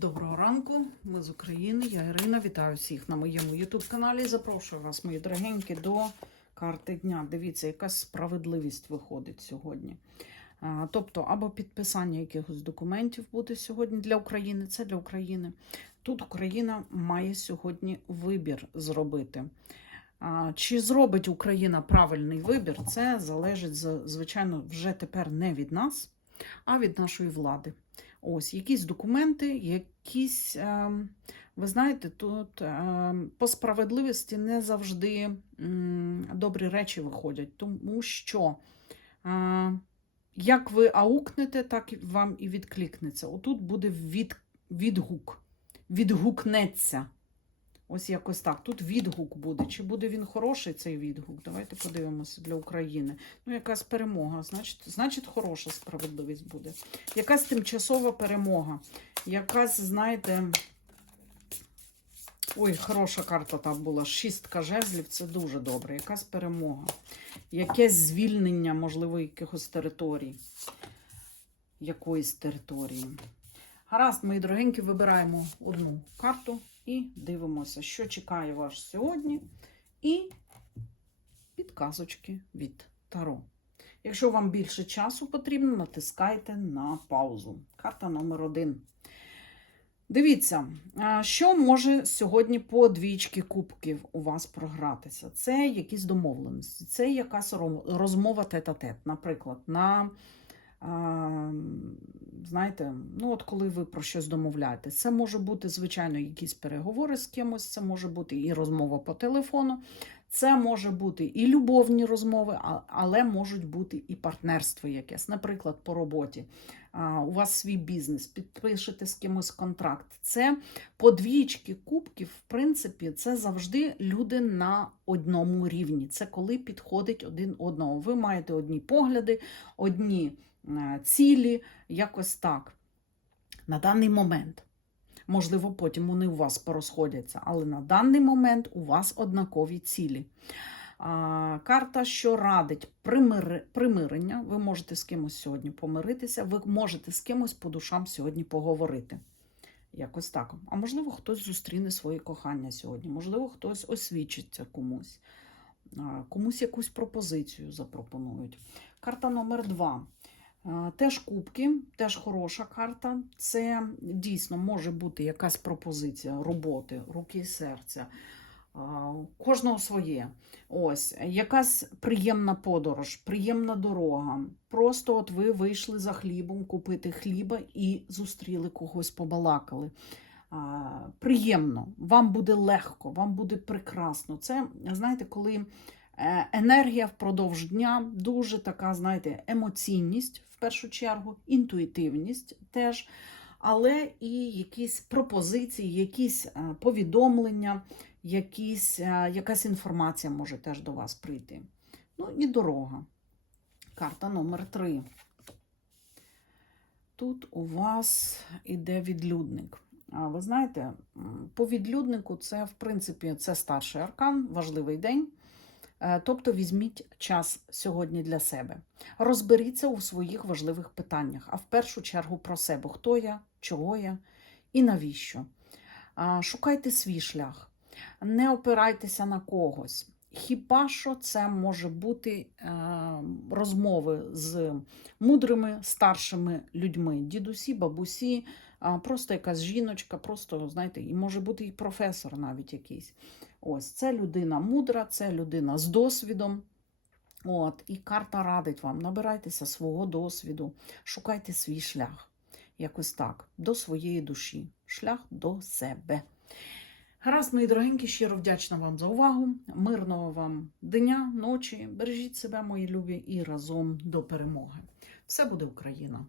Доброго ранку, ми з України. Я Ірина. Вітаю всіх на моєму YouTube-каналі. Запрошую вас, мої дорогенькі, до карти дня. Дивіться, якась справедливість виходить сьогодні. Тобто, або підписання якихось документів буде сьогодні для України. Це для України. Тут Україна має сьогодні вибір зробити. Чи зробить Україна правильний вибір? Це залежить, звичайно, вже тепер не від нас, а від нашої влади. Ось якісь документи, якісь, ем, ви знаєте, тут ем, по справедливості не завжди добрі речі виходять, тому що е, як ви аукнете, так вам і відкликнеться. Отут буде від, відгук, відгукнеться. Ось якось так. Тут відгук буде. Чи буде він хороший, цей відгук? Давайте подивимося для України. Ну, якась перемога, значить, значить, хороша справедливість буде. Якась тимчасова перемога. Якась, знаєте. Ой, хороша карта там була. Шістка жезлів це дуже добре. Якась перемога. Якесь звільнення, можливо, якихось територій. Якоїсь території. Гаразд, мої дорогенькі, вибираємо одну карту і дивимося, що чекає вас сьогодні. І підказочки від Таро. Якщо вам більше часу потрібно, натискайте на паузу. Карта номер один. Дивіться, що може сьогодні по двічки кубків у вас програтися? Це якісь домовленості, це якась розмова тет-а-тет. Наприклад, на, знаєте, ну от коли ви про щось домовляєте, це може бути, звичайно, якісь переговори з кимось, це може бути і розмова по телефону, це може бути і любовні розмови, але можуть бути і партнерство якесь, наприклад, по роботі. У вас свій бізнес, підпишете з кимось контракт. Це по двічки кубків, в принципі, це завжди люди на одному рівні. Це коли підходить один одного. Ви маєте одні погляди, одні е, цілі, якось так. На даний момент. Можливо, потім вони у вас порозходяться, але на даний момент у вас однакові цілі. Карта, що радить примири, примирення. Ви можете з кимось сьогодні помиритися, ви можете з кимось по душам сьогодні поговорити. Якось так. А можливо, хтось зустріне своє кохання сьогодні, можливо, хтось освічиться комусь, комусь якусь пропозицію запропонують. Карта номер два. Теж кубки, теж хороша карта. Це дійсно може бути якась пропозиція роботи, руки і серця. Кожного своє. Ось, якась приємна подорож, приємна дорога. Просто от ви вийшли за хлібом купити хліба і зустріли когось, побалакали. Приємно, вам буде легко, вам буде прекрасно. Це, знаєте, коли е, енергія впродовж дня дуже така, знаєте, емоційність в першу чергу, інтуїтивність теж, але і якісь пропозиції, якісь е, повідомлення, якісь, е, якась інформація може теж до вас прийти. Ну і дорога. Карта номер три. Тут у вас іде відлюдник. А ви знаєте, по відлюднику це, в принципі, це старший аркан, важливий день. Е, Тобто візьміть час сьогодні для себе. Розберіться у своїх важливих питаннях, а в першу чергу про себе: хто я, чого я і навіщо. Шукайте свій шлях, не опирайтеся на когось. Хіба що це може бути е, розмови з мудрими старшими людьми, дідусі, бабусі, а, просто якась жіночка, просто, знаєте, і може бути і професор навіть якийсь. Ось це людина мудра, це людина з досвідом. От, і карта радить вам: набирайтеся свого досвіду, шукайте свій шлях. Якось так, до своєї душі, шлях до себе. Гаразд, мої дорогенькі, щиро вдячна вам за увагу. Мирного вам дня, ночі. Бережіть себе, мої любі, і разом до перемоги. Все буде Україна!